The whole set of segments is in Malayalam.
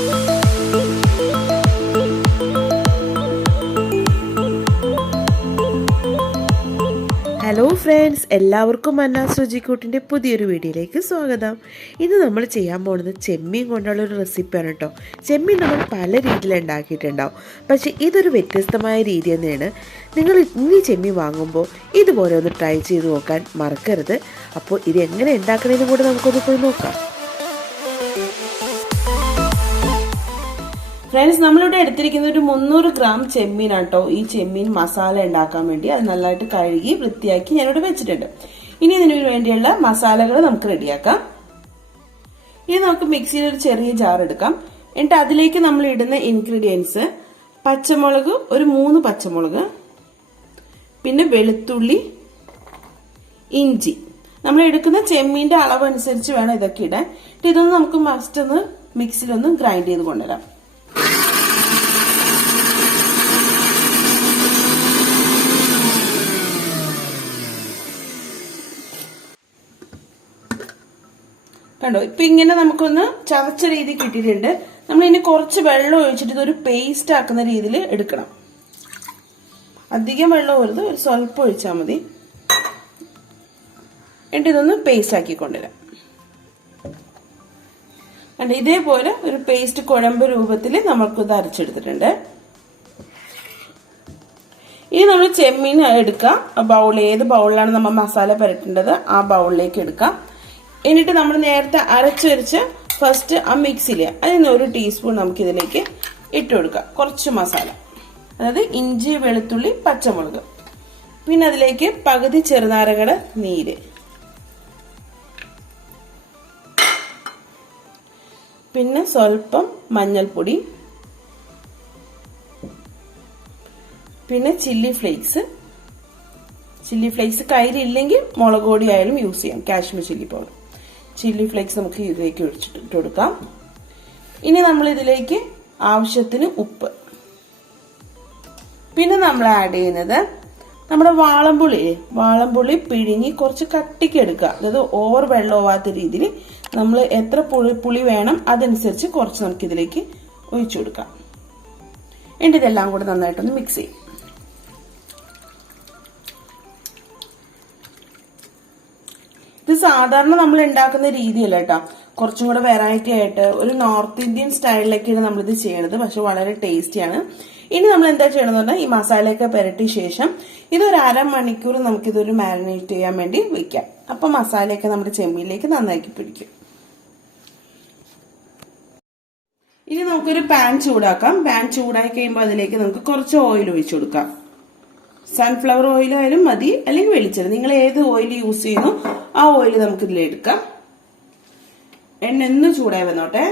ഹലോ ഫ്രണ്ട്സ്, എല്ലാവർക്കും Ruchikootuവിൻ്റെ പുതിയൊരു വീഡിയോയിലേക്ക് സ്വാഗതം. ഇന്ന് നമ്മൾ ചെയ്യാൻ പോകുന്നത് ചെമ്മീൻ കൊണ്ടുള്ളൊരു റെസിപ്പിയാണ് കേട്ടോ. ചെമ്മീൻ നമ്മൾ പല രീതിയിൽ ഉണ്ടാക്കിയിട്ടുണ്ടാവും, പക്ഷേ ഇതൊരു വ്യത്യസ്തമായ രീതി തന്നെയാണ്. നിങ്ങൾ ഇനി ചെമ്മീൻ വാങ്ങുമ്പോൾ ഇതുപോലെ ഒന്ന് ട്രൈ ചെയ്ത് നോക്കാൻ മറക്കരുത്. അപ്പോൾ ഇത് എങ്ങനെ ഉണ്ടാക്കണമെന്ന് കൂടെ നമുക്കൊന്ന് പോയി നോക്കാം. ഫ്രണ്ട്സ്, നമ്മളിവിടെ എടുത്തിരിക്കുന്ന ഒരു 300 ഗ്രാം ചെമ്മീനാണ് കേട്ടോ. ഈ ചെമ്മീൻ മസാല ഉണ്ടാക്കാൻ വേണ്ടി അത് നല്ലതായിട്ട് കഴുകി വൃത്തിയാക്കി ഞാനിവിടെ വെച്ചിട്ടുണ്ട്. ഇനി ഇതിനു വേണ്ടിയുള്ള മസാലകൾ നമുക്ക് റെഡിയാക്കാം. ഇനി നമുക്ക് മിക്സിയിൽ ഒരു ചെറിയ ജാർ എടുക്കാം. എന്നിട്ട് അതിലേക്ക് നമ്മൾ ഇടുന്ന ഇൻഗ്രീഡിയൻസ്: പച്ചമുളക്, ഒരു 3 പച്ചമുളക്, പിന്നെ വെളുത്തുള്ളി, ഇഞ്ചി. നമ്മൾ എടുക്കുന്ന ചെമ്മീന്റെ അളവനുസരിച്ച് വേണം ഇതൊക്കെ ഇടാൻ. ഇതൊന്ന് നമുക്ക് മസ്റ്റ് ഒന്ന് മിക്സിയിലൊന്ന് ഗ്രൈൻഡ് ചെയ്ത് കൊണ്ടുവരാം. കണ്ടോ, ഇപ്പൊ ഇങ്ങനെ നമുക്കൊന്ന് ചതച്ച രീതി കിട്ടിയിട്ടുണ്ട്. നമ്മൾ ഇനി കുറച്ച് വെള്ളം ഒഴിച്ചിട്ട് ഇതൊരു പേസ്റ്റ് ആക്കുന്ന രീതിയിൽ എടുക്കണം. അധികം വെള്ളം ഒഴിച്ച് ഒരു സ്വല്പം ഒഴിച്ചാൽ മതി. എന്നിട്ട് ഇതൊന്ന് പേസ്റ്റ് ആക്കി കൊണ്ടുവരാം. കണ്ടോ, ഇതേപോലെ ഒരു പേസ്റ്റ് കുഴമ്പ് രൂപത്തിൽ നമ്മൾക്കിത് അരച്ചെടുത്തിട്ടുണ്ട്. ഇനി നമ്മൾ ചെമ്മീൻ എടുക്കാം. ബൗൾ, ഏത് ബൗളിലാണ് നമ്മൾ മസാല പുരട്ടേണ്ടത് ആ ബൗളിലേക്ക് എടുക്കാം. എന്നിട്ട് നമ്മൾ നേരത്തെ അരച്ചു വെച്ച ഫസ്റ്റ് ആ മിക്സിയില് അതിന് 1 ടീസ്പൂൺ നമുക്ക് ഇതിലേക്ക് ഇട്ട് കൊടുക്കാം. കുറച്ച് മസാല, അതായത് ഇഞ്ചി, വെളുത്തുള്ളി, പച്ചമുളക്, പിന്നെ അതിലേക്ക് പകുതി ചെറുനാരങ്ങയുടെ നീര്, പിന്നെ സ്വല്പം മഞ്ഞൾപ്പൊടി, പിന്നെ ചില്ലി ഫ്ലേക്സ്. ചില്ലി ഫ്ലേക്സ് കയ്യിലില്ലെങ്കിൽ മുളക് പൊടി ആയാലും യൂസ് ചെയ്യാം. Kashmir chilli powder, chilli flakes നമുക്ക് ഇതിലേക്ക് ഒഴിച്ചിട്ട് കൊടുക്കാം. ഇനി നമ്മൾ ഇതിലേക്ക് ആവശ്യത്തിന് ഉപ്പ്, പിന്നെ നമ്മൾ ആഡ് ചെയ്യുന്നത് നമ്മുടെ വാളംപുളി പിഴിഞ്ഞ് കുറച്ച് കട്ടിക്ക് എടുക്കുക. അതായത് ഓവർ വെള്ളമാവാത്ത രീതിയിൽ നമ്മൾ എത്ര പുളി വേണം അതനുസരിച്ച് കുറച്ച് നമുക്ക് ഇതിലേക്ക് ഒഴിച്ചു കൊടുക്കാം. എന്നിട്ട് ഇതെല്ലാം കൂടെ നന്നായിട്ടൊന്ന് മിക്സ് ചെയ്യും. ഇത് സാധാരണ നമ്മൾ ഉണ്ടാക്കുന്ന രീതിയല്ല കേട്ടോ, കുറച്ചും കൂടെ വെറൈറ്റി ആയിട്ട് ഒരു നോർത്ത് ഇന്ത്യൻ സ്റ്റൈലിലേക്കാണ് നമ്മളിത് ചെയ്യണത്. പക്ഷെ വളരെ ടേസ്റ്റിയാണ്. ഇനി നമ്മൾ എന്താ ചെയ്യണമെന്ന് പറഞ്ഞാൽ ഈ മസാലയൊക്കെ പുരട്ടിയ ശേഷം ഇതൊരു അരമണിക്കൂർ നമുക്കിതൊരു മാരിനേറ്റ് ചെയ്യാൻ വേണ്ടി വെക്കാം. അപ്പൊ മസാലയൊക്കെ നമ്മുടെ ചെമ്മീനിലേക്ക് നന്നാക്കി പിടിക്കും. ഇനി നമുക്കൊരു പാൻ ചൂടാക്കാം. പാൻ ചൂടാക്കി കഴിയുമ്പോൾ അതിലേക്ക് നമുക്ക് കുറച്ച് ഓയിൽ ഒഴിച്ചു കൊടുക്കാം. സൺഫ്ലവർ ഓയിൽ ആയാലും മതി, അല്ലെങ്കിൽ വെളിച്ചെണ്ണ, നിങ്ങൾ ഏത് ഓയിൽ യൂസ് ചെയ്യുന്നു ആ ഓയിൽ നമുക്ക് ഇതിലെടുക്കാം. എണ്ണ ഒന്ന് ചൂടായി വന്നോട്ടെ.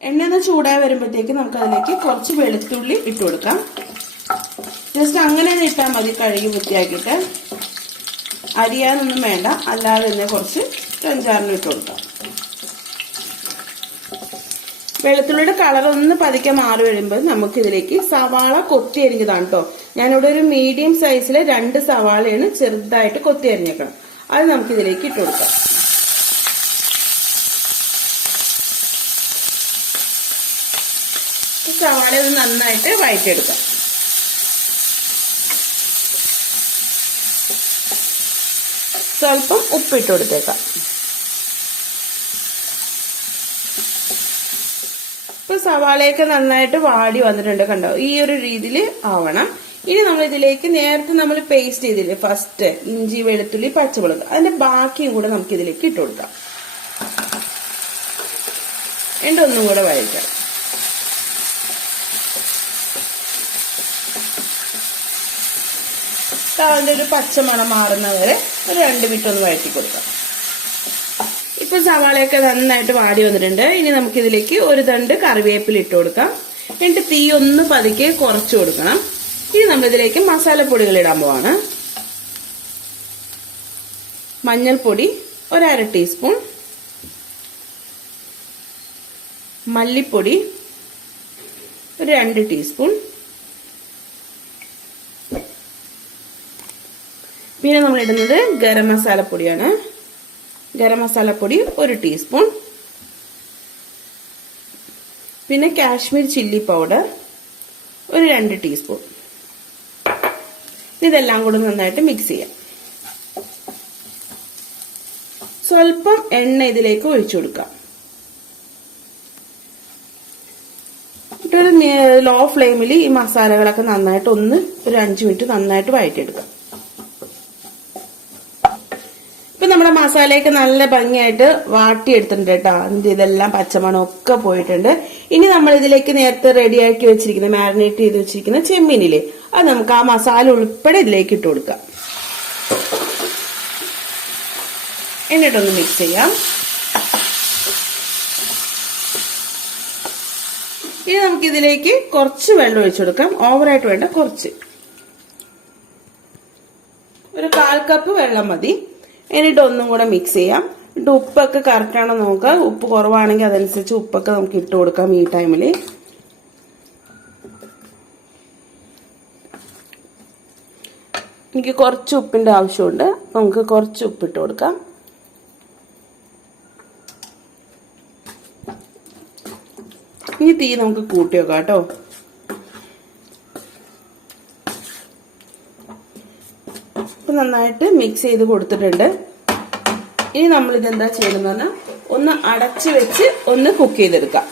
എണ്ണ ഒന്ന് ചൂടായി വരുമ്പോഴത്തേക്ക് നമുക്ക് അതിലേക്ക് കുറച്ച് വെളുത്തുള്ളി ഇട്ട് കൊടുക്കാം. ജസ്റ്റ് അങ്ങനെ ഇട്ടാൽ മതി, കഴുകി വൃത്തിയാക്കിയിട്ട്. അരിയാനൊന്നും വേണ്ട, അല്ലാതെ തന്നെ കുറച്ച് 5-6 ഇട്ട് കൊടുക്കാം. വെളുത്തുള്ളിയുടെ കളർ ഒന്ന് പതുക്കെ മാറി വരുമ്പോൾ നമുക്ക് ഇതിലേക്ക് സവാള കൊത്തി അരിഞ്ഞതാണ് കേട്ടോ. ഞാനിവിടെ ഒരു മീഡിയം സൈസിലെ 2 സവാളയാണ് ചെറുതായിട്ട് കൊത്തി അരിഞ്ഞേക്കണം. അത് നമുക്ക് ഇതിലേക്ക് ഇട്ട് കൊടുക്കാം. സവാള ഇത് നന്നായിട്ട് വഴറ്റിയെടുക്കാം. സ്വല്പം ഉപ്പിട്ട് കൊടുത്തേക്കാം. ഇപ്പൊ സവാളയൊക്കെ നന്നായിട്ട് വാടി വന്നിട്ടുണ്ട്, കണ്ടോ? ഈ ഒരു രീതിയിൽ ആവണം. ഇനി നമ്മൾ ഇതിലേക്ക് നേരത്തെ നമ്മൾ പേസ്റ്റ് ചെയ്തില്ലേ ഫസ്റ്റ്, ഇഞ്ചി, വെളുത്തുള്ളി, പച്ചമുളക്, അതിന്റെ ബാക്കിയും കൂടെ നമുക്ക് ഇതിലേക്ക് ഇട്ട് കൊടുക്കാം. എന്നിട്ട് ഒന്നും കൂടെ വഴറ്റാം. അതിന്റെ ഒരു പച്ചമണം മാറുന്നവരെ ഒരു 2 മിനിറ്റ് ഒന്ന് വഴറ്റി കൊടുക്കാം. ഇപ്പൊ സവാളയൊക്കെ നന്നായിട്ട് വാടി വന്നിട്ടുണ്ട്. ഇനി നമുക്കിതിലേക്ക് ഒരു തണ്ട് കറിവേപ്പില ഇട്ട് കൊടുക്കാം. എന്നിട്ട് തീ ഒന്ന് പതുക്കെ കുറച്ചു കൊടുക്കണം. ഇനി നമ്മളിതിലേക്ക് മസാലപ്പൊടികൾ ഇടാൻ പോവാണ്. മഞ്ഞൾപ്പൊടി ഒരു 1/2 ടീസ്പൂൺ, മല്ലിപ്പൊടി ഒരു 2 ടീസ്പൂൺ, പിന്നെ നമ്മൾ ഇടുന്നത് ഗരം മസാലപ്പൊടിയാണ്. ഗരം മസാലപ്പൊടി 1 ടീസ്പൂൺ, പിന്നെ കാശ്മീർ ചില്ലി പൗഡർ ഒരു 2 ടീസ്പൂൺ. ഇതെല്ലാം കൂടി നന്നായിട്ട് മിക്സ് ചെയ്യാം. സ്വല്പം എണ്ണ ഇതിലേക്ക് ഒഴിച്ചു കൊടുക്കാം. ലോ ഫ്ലെയിമിൽ ഈ മസാലകളൊക്കെ നന്നായിട്ട് ഒരു 5 മിനിറ്റ് നന്നായിട്ട് വഴറ്റിയെടുക്കാം. ഇപ്പൊ നമ്മുടെ മസാലയൊക്കെ നല്ല ഭംഗിയായിട്ട് വാട്ടിയെടുത്തിട്ടുണ്ട് കേട്ടോ. അതിന്റെ ഇതെല്ലാം പച്ചമണം ഒക്കെ പോയിട്ടുണ്ട്. ഇനി നമ്മൾ ഇതിലേക്ക് നേരത്തെ റെഡിയാക്കി വെച്ചിരിക്കുന്ന മാരിനേറ്റ് ചെയ്ത് വെച്ചിരിക്കുന്ന ചെമ്മീനില്ലേ, അത് നമുക്ക് ആ മസാല ഉൾപ്പെടെ ഇതിലേക്ക് ഇട്ട് കൊടുക്കാം. എന്നിട്ടൊന്ന് മിക്സ് ചെയ്യാം. ഇനി നമുക്ക് ഇതിലേക്ക് കുറച്ച് വെള്ളം ഒഴിച്ചു കൊടുക്കാം. ഓവറായിട്ട് വേണ്ട, കുറച്ച്, ഒരു 1/4 കപ്പ് വെള്ളം മതി. എന്നിട്ട് ഒന്നും കൂടെ മിക്സ് ചെയ്യാം. എന്നിട്ട് ഉപ്പൊക്കെ കറക്റ്റ് ആണോ നോക്കുക. ഉപ്പ് കുറവാണെങ്കിൽ അതനുസരിച്ച് ഉപ്പൊക്കെ നമുക്ക് ഇട്ട് കൊടുക്കാം ഈ ടൈമില്. എനിക്ക് കുറച്ച് ഉപ്പിന്റെ ആവശ്യമുണ്ട്. നമുക്ക് കുറച്ച് ഉപ്പിട്ട് കൊടുക്കാം. ഇനി തീ നമുക്ക് കൂട്ടി വെക്കാം കേട്ടോ. ഇപ്പൊ നന്നായിട്ട് മിക്സ് ചെയ്ത് കൊടുത്തിട്ടുണ്ട്. ഇനി നമ്മൾ ഇതെന്താ ചെയ്യണമെന്ന് പറഞ്ഞാൽ ഒന്ന് അടച്ചു വെച്ച് ഒന്ന് കുക്ക് ചെയ്തെടുക്കാം.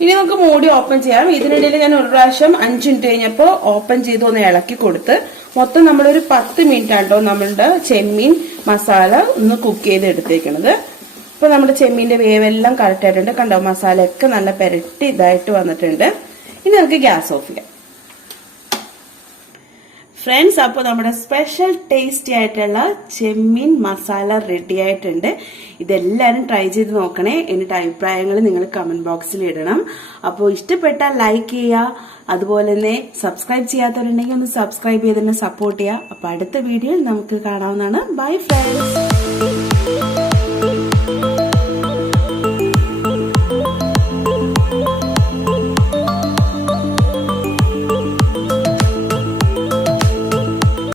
ഇനി നമുക്ക് മൂടി ഓപ്പൺ ചെയ്യാം. ഇതിനിടയിൽ ഞാൻ ഒരു പ്രാവശ്യം 5 മിനിറ്റ് കഴിഞ്ഞപ്പോൾ ഓപ്പൺ ചെയ്ത് ഒന്ന് ഇളക്കി കൊടുത്ത് മൊത്തം നമ്മളൊരു 10 മിനിറ്റ് ആട്ടോ നമ്മളുടെ ചെമ്മീൻ മസാല ഒന്ന് കുക്ക് ചെയ്ത് എടുത്തേക്കണത്. ഇപ്പൊ നമ്മുടെ ചെമ്മീന്റെ വേവെല്ലാം കറക്റ്റ് ആയിട്ടുണ്ട്. കണ്ടോ, മസാലയൊക്കെ നല്ല പെരട്ടി ഇതായിട്ട് വന്നിട്ടുണ്ട്. ഇനി നമുക്ക് ഗ്യാസ് ഓഫ് ചെയ്യാം. ഫ്രണ്ട്സ്, അപ്പോൾ നമ്മുടെ സ്പെഷ്യൽ ടേസ്റ്റി ആയിട്ടുള്ള ചെമ്മീൻ മസാല റെഡി ആയിട്ടുണ്ട്. ഇതെല്ലാവരും ട്രൈ ചെയ്ത് നോക്കണേ. എന്നിട്ട് അഭിപ്രായങ്ങൾ നിങ്ങൾ കമന്റ് ബോക്സിൽ ഇടണം. അപ്പോൾ ഇഷ്ടപ്പെട്ടാൽ ലൈക്ക് ചെയ്യുക. അതുപോലെ തന്നെ സബ്സ്ക്രൈബ് ചെയ്യാത്തവരുണ്ടെങ്കിൽ ഒന്ന് സബ്സ്ക്രൈബ് ചെയ്ത് തന്നെ സപ്പോർട്ട് ചെയ്യുക. അപ്പോൾ അടുത്ത വീഡിയോയിൽ നമുക്ക് കാണാവുന്നതാണ്. Bye friends.